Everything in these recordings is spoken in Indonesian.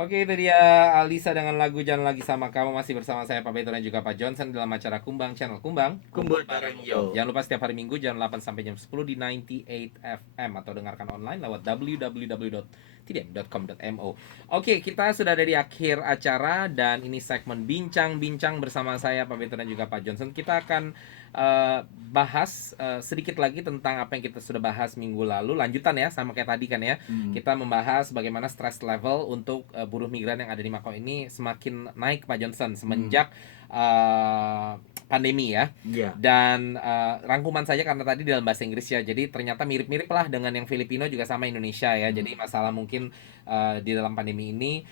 Oke, itu dia Alisa dengan lagu Jangan Lagi Sama Kamu. Masih bersama saya Pak Beto dan juga Pak Johnson dalam acara Kumbang Channel Kumbang Kumpul Kumpul bareng bareng Yo. yo. Jangan lupa setiap hari Minggu jam 8 sampai jam 10 di 98 FM atau dengarkan online lewat www.tdm.com.mo. Oke, kita sudah ada di akhir acara dan ini segmen bincang-bincang bersama saya Pak Beto dan juga Pak Johnson. Kita akan bahas sedikit lagi tentang apa yang kita sudah bahas minggu lalu. Lanjutan ya, sama kayak tadi kan ya. Kita membahas bagaimana stress level untuk buruh migran yang ada di Makau ini semakin naik Pak Johnson semenjak pandemi ya. Iya. Dan rangkuman saja karena tadi dalam bahasa Inggris ya. Jadi ternyata mirip-mirip lah dengan yang Filipino juga sama Indonesia ya. Jadi masalah mungkin di dalam pandemi ini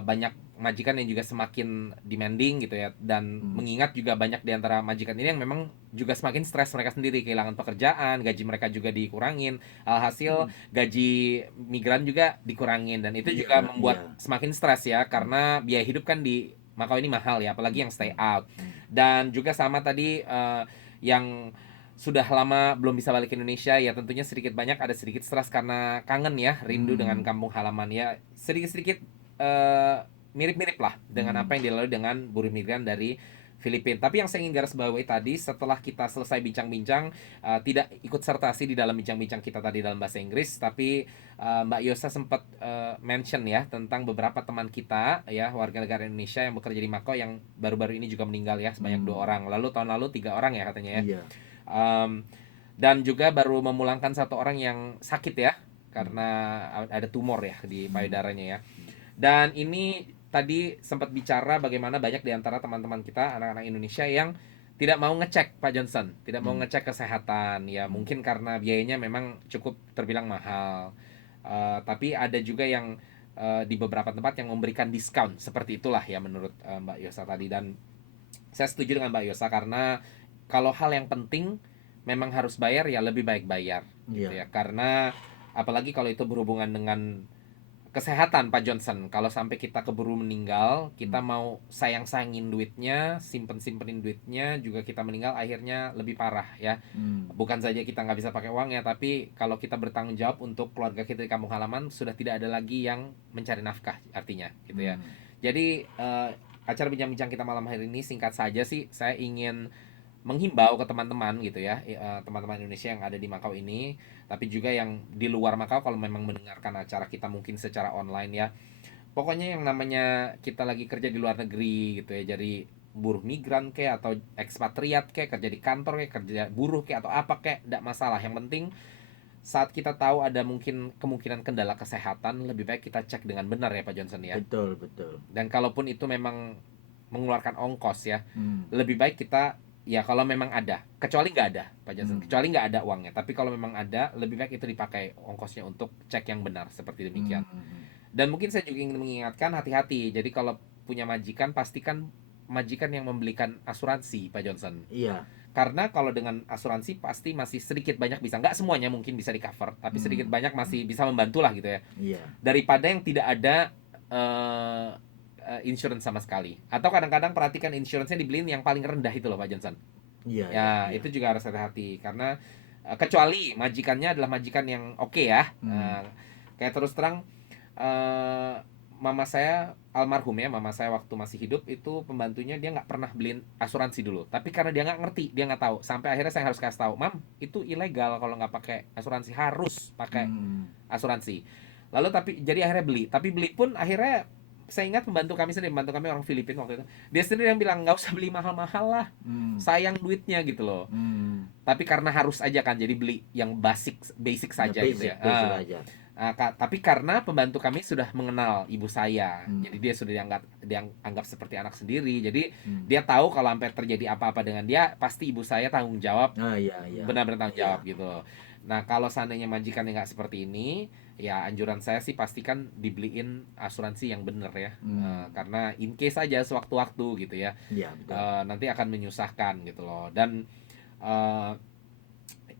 banyak majikan yang juga semakin demanding gitu ya, dan mengingat juga banyak di antara majikan ini yang memang juga semakin stres mereka sendiri, kehilangan pekerjaan, gaji mereka juga dikurangin, alhasil gaji migran juga dikurangin, dan itu juga Iya, membuat iya. semakin stres ya, karena biaya hidup kan di Makau ini mahal ya, apalagi yang stay out. Dan juga sama tadi yang sudah lama belum bisa balik ke Indonesia ya, tentunya sedikit banyak ada sedikit stres karena kangen ya, rindu dengan kampung halaman ya, sedikit-sedikit eh, mirip-mirip lah dengan apa yang dilalui dengan buruh migran dari Filipina. Tapi yang saya ingin garis bawahi tadi, setelah kita selesai bincang-bincang, tidak ikut serta sih di dalam bincang-bincang kita tadi dalam bahasa Inggris, tapi Mbak Yosa sempat mention ya tentang beberapa teman kita ya, warga negara Indonesia yang bekerja di Makau yang baru-baru ini juga meninggal ya, sebanyak 2 orang. Lalu tahun lalu 3 orang ya katanya ya. Iya. Um, dan juga baru memulangkan 1 orang yang sakit ya, karena ada tumor ya di payudaranya ya. Dan ini tadi sempat bicara bagaimana banyak di antara teman-teman kita, anak-anak Indonesia yang tidak mau ngecek Pak Johnson, tidak mau ngecek kesehatan ya, mungkin karena biayanya memang cukup terbilang mahal. Tapi ada juga yang di beberapa tempat yang memberikan diskon seperti itulah ya, menurut Mbak Yosa tadi. Dan saya setuju dengan Mbak Yosa, karena kalau hal yang penting memang harus bayar ya, lebih baik bayar gitu Iya. ya, karena apalagi kalau itu berhubungan dengan kesehatan Pak Johnson. Kalau sampai kita keburu meninggal, kita mau sayang-sayangin duitnya, simpen-simpenin duitnya, juga kita meninggal akhirnya lebih parah ya. Bukan saja kita nggak bisa pakai uangnya, tapi kalau kita bertanggung jawab untuk keluarga kita di kampung halaman, sudah tidak ada lagi yang mencari nafkah artinya gitu ya. Jadi acara bincang-bincang kita malam hari ini singkat saja sih, saya ingin menghimbau ke teman-teman gitu ya, teman-teman Indonesia yang ada di Makau ini, tapi juga yang di luar Makau kalau memang mendengarkan acara kita mungkin secara online ya. Pokoknya yang namanya kita lagi kerja di luar negeri gitu ya, jadi buruh migran kayak atau ekspatriat kayak, kerja di kantor kayak, kerja buruh kayak atau apa kayak, tidak masalah. Yang penting saat kita tahu ada mungkin kemungkinan kendala kesehatan, lebih baik kita cek dengan benar ya Pak Johnson ya. Betul, betul. Dan kalaupun itu memang mengeluarkan ongkos ya, lebih baik kita, ya kalau memang ada, kecuali nggak ada Pak Johnson, kecuali nggak ada uangnya, tapi kalau memang ada, lebih baik itu dipakai ongkosnya untuk cek yang benar, seperti demikian. Dan mungkin saya juga ingin mengingatkan, hati-hati, jadi kalau punya majikan, pastikan majikan yang membelikan asuransi Pak Johnson. Iya. Karena kalau dengan asuransi pasti masih sedikit banyak bisa, nggak semuanya mungkin bisa di cover, tapi sedikit banyak masih bisa membantu lah gitu ya, Iya. daripada yang tidak ada insurance sama sekali. Atau kadang-kadang perhatikan insurance-nya dibeliin yang paling rendah itu loh Pak Johnson. Iya, iya, Ya iya. itu juga harus hati-hati, karena kecuali majikannya adalah majikan yang oke ya. Kayak terus terang, eh, mama saya almarhum ya, mama saya waktu masih hidup itu pembantunya dia nggak pernah beliin asuransi dulu, tapi karena dia nggak ngerti, dia nggak tahu, sampai akhirnya saya harus kasih tahu, mam itu ilegal kalau nggak pakai asuransi, harus pakai asuransi. Lalu tapi jadi akhirnya beli, tapi beli pun akhirnya saya ingat pembantu kami sendiri, pembantu kami orang Filipina waktu itu, dia sendiri yang bilang nggak usah beli mahal-mahal lah, sayang duitnya gitu loh. Tapi karena harus aja kan, jadi beli yang basic basic Ya, saja gitu basic, ya. basic aja. Tapi karena pembantu kami sudah mengenal ibu saya, jadi dia sudah dianggap seperti anak sendiri. Jadi dia tahu kalau sampai terjadi apa-apa dengan dia, pasti ibu saya tanggung jawab, Ah, iya, iya. benar-benar tanggung Iya. jawab gitu. Nah kalau seandainya majikan nggak seperti ini, ya anjuran saya sih pastikan dibeliin asuransi yang bener ya. Karena in case aja sewaktu-waktu gitu ya, Iya, betul. nanti akan menyusahkan gitu loh. Dan eh,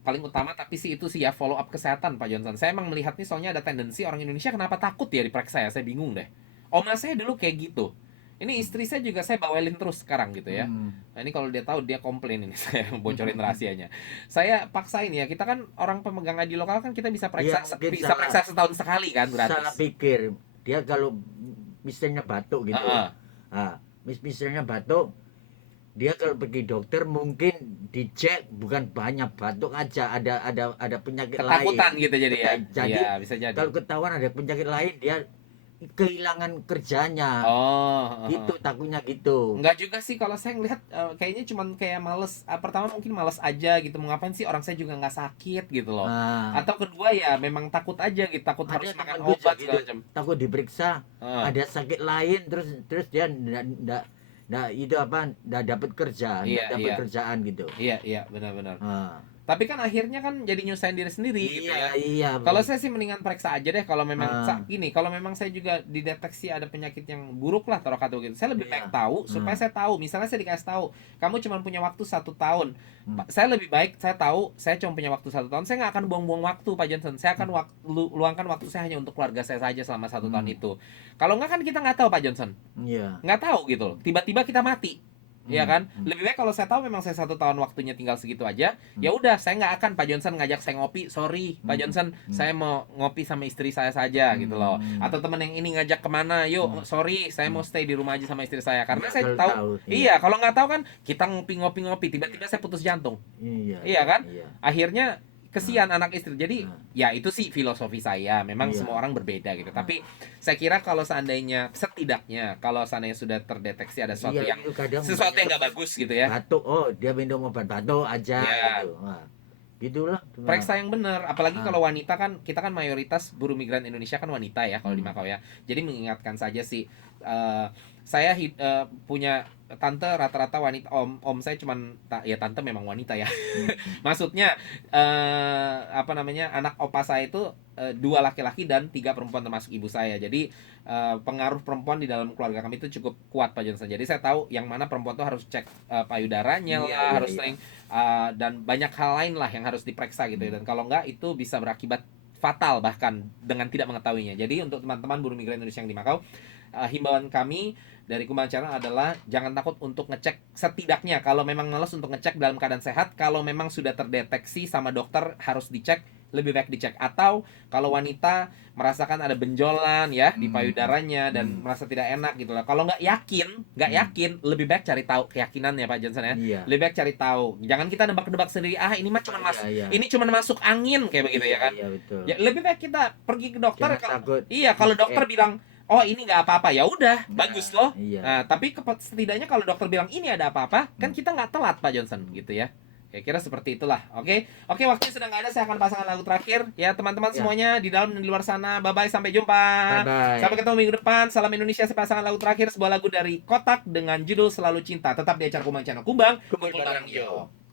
paling utama tapi sih itu sih ya, follow up kesehatan Pak Johnson. Saya emang melihat nih, soalnya ada tendensi orang Indonesia kenapa takut ya diperiksa ya, saya bingung deh. Oma saya dulu kayak gitu. Ini istri saya juga saya bawelin terus sekarang gitu ya. Nah, ini kalau dia tahu dia komplain ini, saya bocorin rahasianya. Saya paksain ya, kita kan orang pemegang ID lokal kan, kita bisa Dia periksa mungkin bisa salah periksa setahun sekali kan, salah gratis. pikir. Dia kalau misalnya batuk gitu. Heeh. Nah, misalnya batuk, dia kalau pergi dokter mungkin dicek bukan banyak batuk aja, ada penyakit Ketakutan lain. gitu jadi ya. Iya, Jadi bisa jadi. kalau ketahuan ada penyakit lain, dia kehilangan kerjanya. Oh, heeh. Gitu, takutnya gitu. Enggak juga sih kalau saya ngelihat kayaknya cuman kayak males. Pertama mungkin males aja gitu. Mau ngapain sih, orang saya juga nggak sakit gitu loh. Nah, Atau kedua ya memang takut aja gitu, takut ada harus makan temanku juga obat gitu, segala macam. takut diperiksa Heeh. ada sakit lain, terus terus dia ndak itu apa, ndak dapat kerja, Iya, ndak dapat iya. kerjaan gitu. Iya, iya, benar-benar. Ah, Tapi kan akhirnya kan jadi nyusahin diri sendiri gitu iya ya. iya Kalau saya sih mendingan periksa aja deh kalau memang ah, gini, kalau memang saya juga dideteksi ada penyakit yang buruk lah taruh kata gitu. Saya lebih iya baik tahu supaya ah, saya tahu. Misalnya saya dikasih tahu, kamu cuma punya waktu 1 tahun. hmm, Saya lebih baik saya tahu saya cuma punya waktu 1 tahun. Saya nggak akan buang-buang waktu, Pak Johnson. Saya akan luangkan waktu saya hanya untuk keluarga saya saja selama 1 tahun hmm, itu. Kalau nggak kan kita nggak tahu, Pak Johnson, iya nggak tahu gitu loh, tiba-tiba kita mati. Iya kan, hmm, lebih baik kalau saya tahu memang saya 1 tahun waktunya tinggal segitu aja, hmm, ya udah saya nggak akan Pak Johnson ngajak saya ngopi. Sorry Pak hmm, Johnson, hmm, saya mau ngopi sama istri saya saja gitu loh. hmm, Atau teman yang ini ngajak kemana, hmm, yuk sorry saya mau hmm. stay di rumah aja sama istri saya, karena Iya saya kalau tahu. tahu iya Iya, kalau nggak tahu kan kita ngopi-ngopi tiba-tiba iya saya putus jantung. iya Iya iya kan, iya akhirnya ah, kesian anak istri. Jadi ah, ya itu sih filosofi saya, memang iya semua orang berbeda gitu, ah. tapi saya kira kalau seandainya setidaknya kalau seandainya sudah terdeteksi ada Iya itu kadang sesuatu banyak yang nggak bagus gitu ya. batuk, oh dia minum obat batuk aja Ya, gitu. Nah, gitulah. Nah, periksa yang benar. Apalagi ah, kalau wanita kan, kita kan mayoritas buruh migran Indonesia kan wanita ya kalau di hmm, Makau ya. Jadi mengingatkan saja sih, eh, saya punya tante rata-rata wanita. Om saya cuman ya tante memang wanita ya. hmm, hmm, Maksudnya apa namanya, anak opa saya itu 2 laki-laki dan 3 perempuan termasuk ibu saya. Jadi pengaruh perempuan di dalam keluarga kami itu cukup kuat Pak Johnson. Jadi saya tahu yang mana perempuan tuh harus cek payudaranya iya lah, iya harus iya. sering dan banyak hal lain lah yang harus diperiksa gitu ya. Hmm, Dan kalau enggak itu bisa berakibat fatal bahkan dengan tidak mengetahuinya. Jadi untuk teman-teman buruh migran Indonesia yang di Makau, himbauan kami dari Kumbang Channel adalah jangan takut untuk ngecek, setidaknya kalau memang males untuk ngecek dalam keadaan sehat, kalau memang sudah terdeteksi sama dokter harus dicek, lebih baik dicek. Atau kalau wanita merasakan ada benjolan ya di hmm, payudaranya dan hmm, merasa tidak enak gitu loh. Kalau nggak hmm, yakin, lebih baik cari tahu keyakinannya Pak Johnson ya. iya Lebih baik cari tahu. Jangan kita nebak-nebak sendiri, ini mah cuma iya iya ini cuma masuk angin kayak begitu ya iya kan. iya betul. Ya lebih baik kita pergi ke dokter Jangan kalau takut iya, kalau dokter dicek. bilang oh ini nggak apa-apa, ya udah bagus Nah, loh. iya. Nah, tapi setidaknya kalau dokter bilang ini ada apa-apa, kan Hmm, kita nggak telat Pak Johnson gitu ya. Kira-kira seperti itulah. Oke, oke, waktunya sudah nggak ada. Saya akan pasangkan lagu terakhir ya teman-teman ya. semuanya di dalam dan di luar sana. Bye bye, sampai jumpa. Bye Sampai bye. ketemu minggu depan. Salam Indonesia. Saya pasangkan lagu terakhir, sebuah lagu dari Kotak dengan judul Selalu Cinta. Tetap di acara Kumbang Channel. Kumbang, Kumpul kumpul bareng bareng yo. yo.